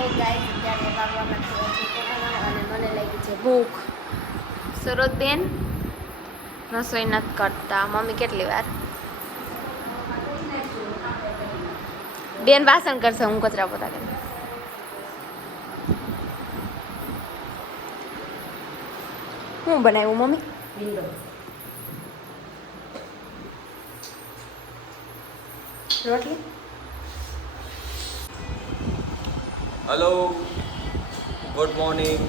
Hello guys, અત્યારે વાગવામાં થયા છે કોરોના અને મને લાગી છે ભૂખ. સરોજબેન રસોઈ નથી કરતા. મમ્મી કેટલી વાર બેન વાસણ કરશે, હું કચરા પોતા કરી. શું બનાવ્યું મમ્મી? રોટલી. Hello, good morning.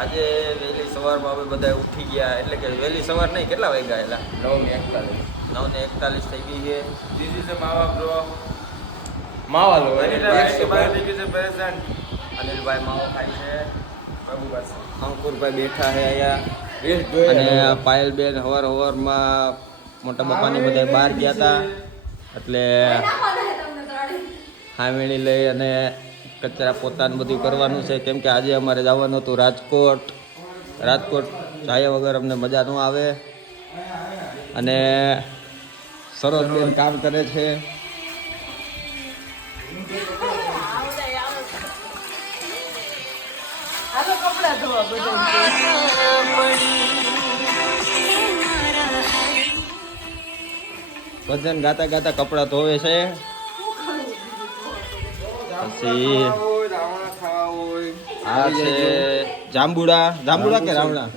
આજે વહેલી સવારમાં અમે બધા ઉઠી ગયા, એટલે કે વહેલી સવાર નહીં, કેટલા વાગ્યા એલા? 9:41 થઈ ગઈ છે. This is a Mawa bro. માવા લો અનિલભાઈ માવો ખાય છે. બાબુ બસ અંકુરભાઈ બેઠા છે અહીંયા, અને પાયલબેન હવારમાં મોટા બાપાની બધા બહાર ગયા હતા, એટલે હામેણી લઈ અને કચરા પોતાનું બધું કરવાનું છે. કેમ કે આજે અમારે જવાનું હતું રાજકોટ જાય વગર અમને મજા ન આવે. અને સરોજબેન કામ કરે છે. ભજન ગાતા ગાતા કપડા ધોવે છે. પછી આ છે જાંબુડા કે રાવણા?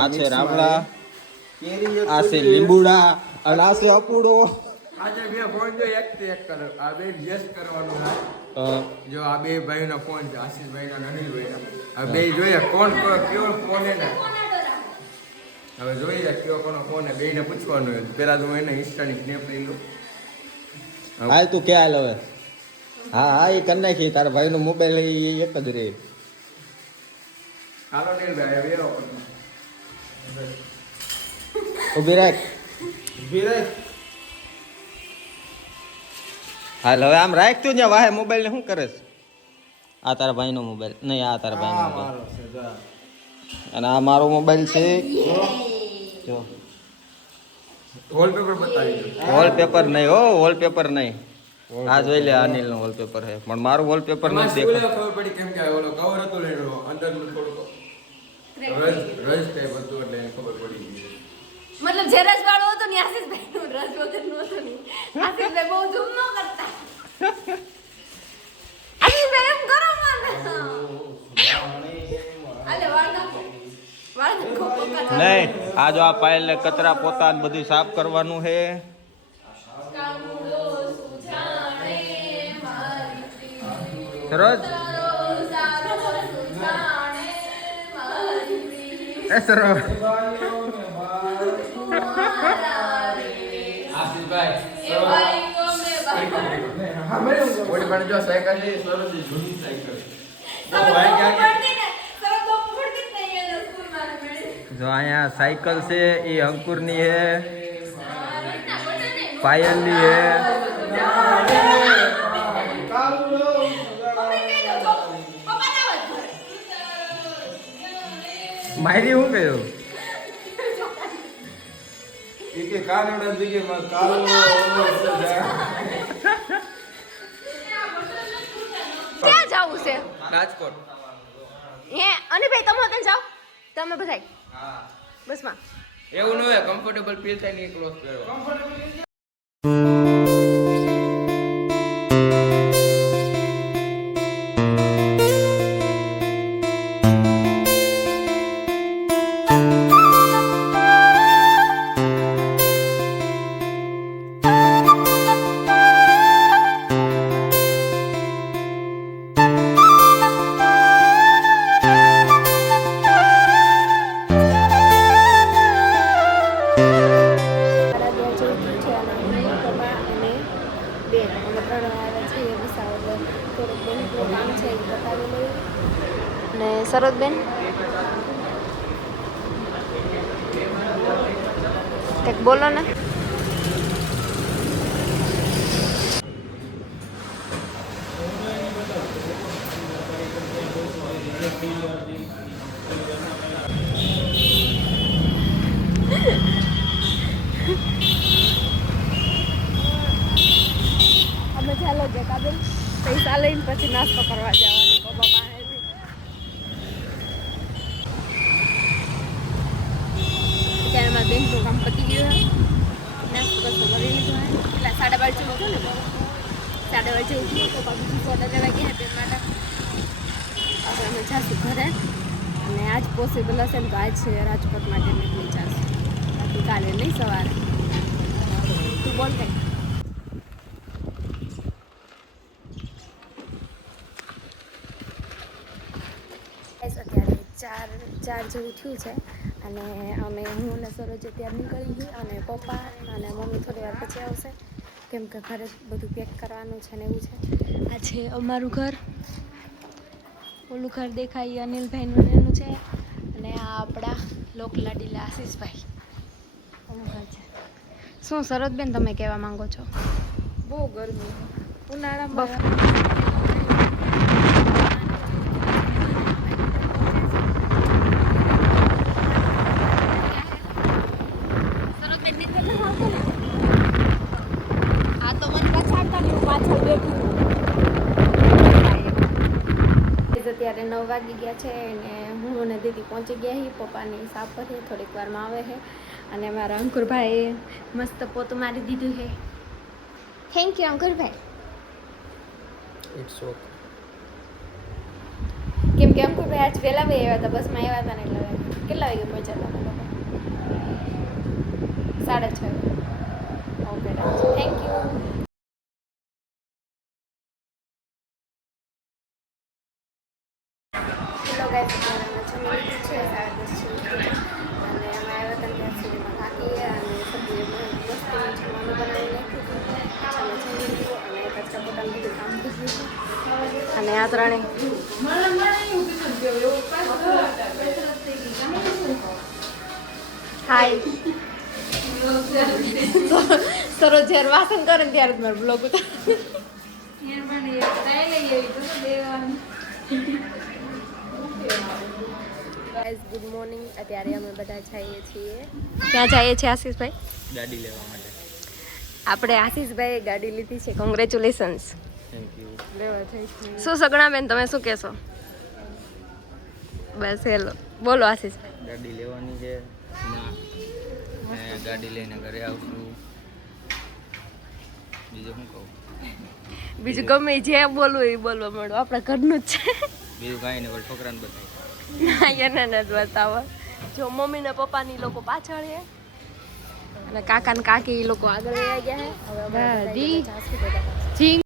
આ છે રાવણા, આ છે લીંબુડા, અને આ છે અપુડો. આજે બે ફોન જો એક કરો, આ બે ગેસ કરવાનું છે. જો આ બે ભાઈનો ફોન છે, આશીષભાઈનો અને અનિલભાઈનો. આ બે જોઈએ કોણ કયો ફોન એને હવે જોઈએ કયો કોનો ફોન હે, બેને પૂછવાનું હોય. પેલા તો હું એને ઇન્સ્ટાની સ્નેપ લઈ લઉં. હાલ તું કે હાલ હવે. હા એ કરી નાખી. તારા ભાઈનો મોબાઈલ એક જ રહે. હાલો અનિલભાઈ હવે એવો ઉભી રાખ. હાલ હવે આમ રાખ તું ને વાહે મોબાઈલ ને શું કરે છે? આ તારા ભાઈનો મોબાઈલ નહીં, આ તારા ભાઈનો મોબાઈલ, અને આ મારો મોબાઈલ છે. જો વોલપેપર બતાવી દો. વોલપેપર નહીં હો, વોલપેપર નહીં. આ જોઈ લે, અનિલ નો વોલપેપર છે, પણ મારું વોલપેપર નથી દેખાતું. ખબર પડી કેમ કે ઓલો કવર હતો લેલો અંદર થોડુંક રસ ટાઈપ હતું, એટલે એને ખબર પડી ગઈ. મતલબ જે રસ વાળો હતો ને આશીષભાઈ નું રસ વગર નું હતું ને. આશીષભાઈ બહુ ધૂમ ન કરતા. આશીષભાઈ એમ કરો મને. અલે વાળ નાખો નહીં. આ જો આ પાયલ ને કચરા પોતા બધું સાફ કરવાનું છે. સરોજ એ સરોજ ઓલી પણ જો સાયકલ છે, સરોજની જૂની સાયકલ. જો અહીંયા સાયકલ છે, એ અંકુરની છે, પાયલની છે. મારી શું કહ્યું? કે કાનડા જગ્યામાં કાલો ક્યાં જાવું છે? રાજકોટ. હે અને ભાઈ તમે ક્યાં જાવ? તમે બધાય બસમાં એવું ન હોય, કમ્ફર્ટેબલ ફીલ થાય ને ક્લોઝ પહેરવા. સરોજબેન કંઈક બોલો ને. અમે ચાલો જકાબેન પૈસા લઈને પછી નાસ્તો ફરવા જવાનું પપ્પા પાસેથી. અત્યારે મારા બેંકનું કામ પતી ગયું છે. નાસ્તો બસ્તો કરી લીધો હોય એટલે 12:30 ઉઠો ને 12:30 ઉઠી પપ્પા બીજું સોડા લેવા ગયા બેન માટે. હવે અમે જાશું ઘરે અને આજ પોસિબલ હશે ને તો આજ રાજકોટ માટે નીકળી જશું, બાકી કાલે નહીં સવારે. તું બોલ કંઈ. અત્યારે 4 જેવું થયું છે અને અમે હું અને સરોજ અત્યારે નીકળી ગઈ અને પપ્પા અને મમ્મી થોડી વાર પછી આવશે કેમ કે ઘરે બધું પેક કરવાનું છે ને એવું છે. આ છે અમારું ઘર, ઓલું ઘર દેખાય અનિલભાઈનું એનું છે અને આ આપણા લોકલાડીલા આશીષભાઈ એનું ઘર છે. શું સરોજબેન તમે કહેવા માંગો છો? બહુ ગરમી ઉનાળામાં બફ અત્યારે 9 વાગી ગયા છે અને હું અને દીદી પહોંચી ગયા છીએ પપ્પાની સાપ પર. થોડીક વારમાં આવે છે અને મારા અંકુરભાઈ મસ્ત પોતું મારી દીધું છે. Thank you Ankurbhai. It's okay. કેમ કે અંકુરભાઈ આજ વહેલા ભાઈ આવ્યા હતા, બસમાં આવ્યા હતા ને એટલે કેટલા વાગે પહોંચ્યા હતા લોકો? 6:30. Okay thank you. Hello guys, અત્યારે અમે જમી લીધું છે 10:30 અને અમે આવ્યા હતા ત્યાં સુધીમાં થાકી ગયા અને સબ્જી મસ્ત જમવાનું બનાવી નાખ્યું હતું. અમે જમી લીધું અને કચરા પોતાનું બધું કામ થઈ ગયું છે અને આ ત્રણે હાય સરોજ જ્યારે વાસણ કરે ને ત્યારે જ મારો બ્લોગ ઉતાર. Good morning. અત્યારે અમે બધા જઈએ છીએ, ક્યાં જઈએ છીએ આશીષભાઈ? ગાડી લેવા માટે. આપણે આશીષભાઈએ ગાડી લીધી છે. કોંગ્રેચ્યુલેશન્સ. Thank you. લેવા થઈ છે. શું સગણાબેન તમે શું કહેશો? બસ હેલો બોલો આશીષભાઈ. ગાડી લેવાની છે ને ગાડી લઈને ઘરે આવશું. બીજું શું કહું? બીજું ગમે જે બોલવું એ બોલવા માંડો, આપણા ઘરનું જ છે. બીજું કાંઈ નહીં, ઓલ છોકરાને બતાવી. ના એને નથી બતાવો. જો મમ્મી ને પપ્પાની લોકો પાછળ છે અને કાકા ને કાકી એ લોકો આગળ વહી ગયા છે. હવે અમે બધા જાશું બધા.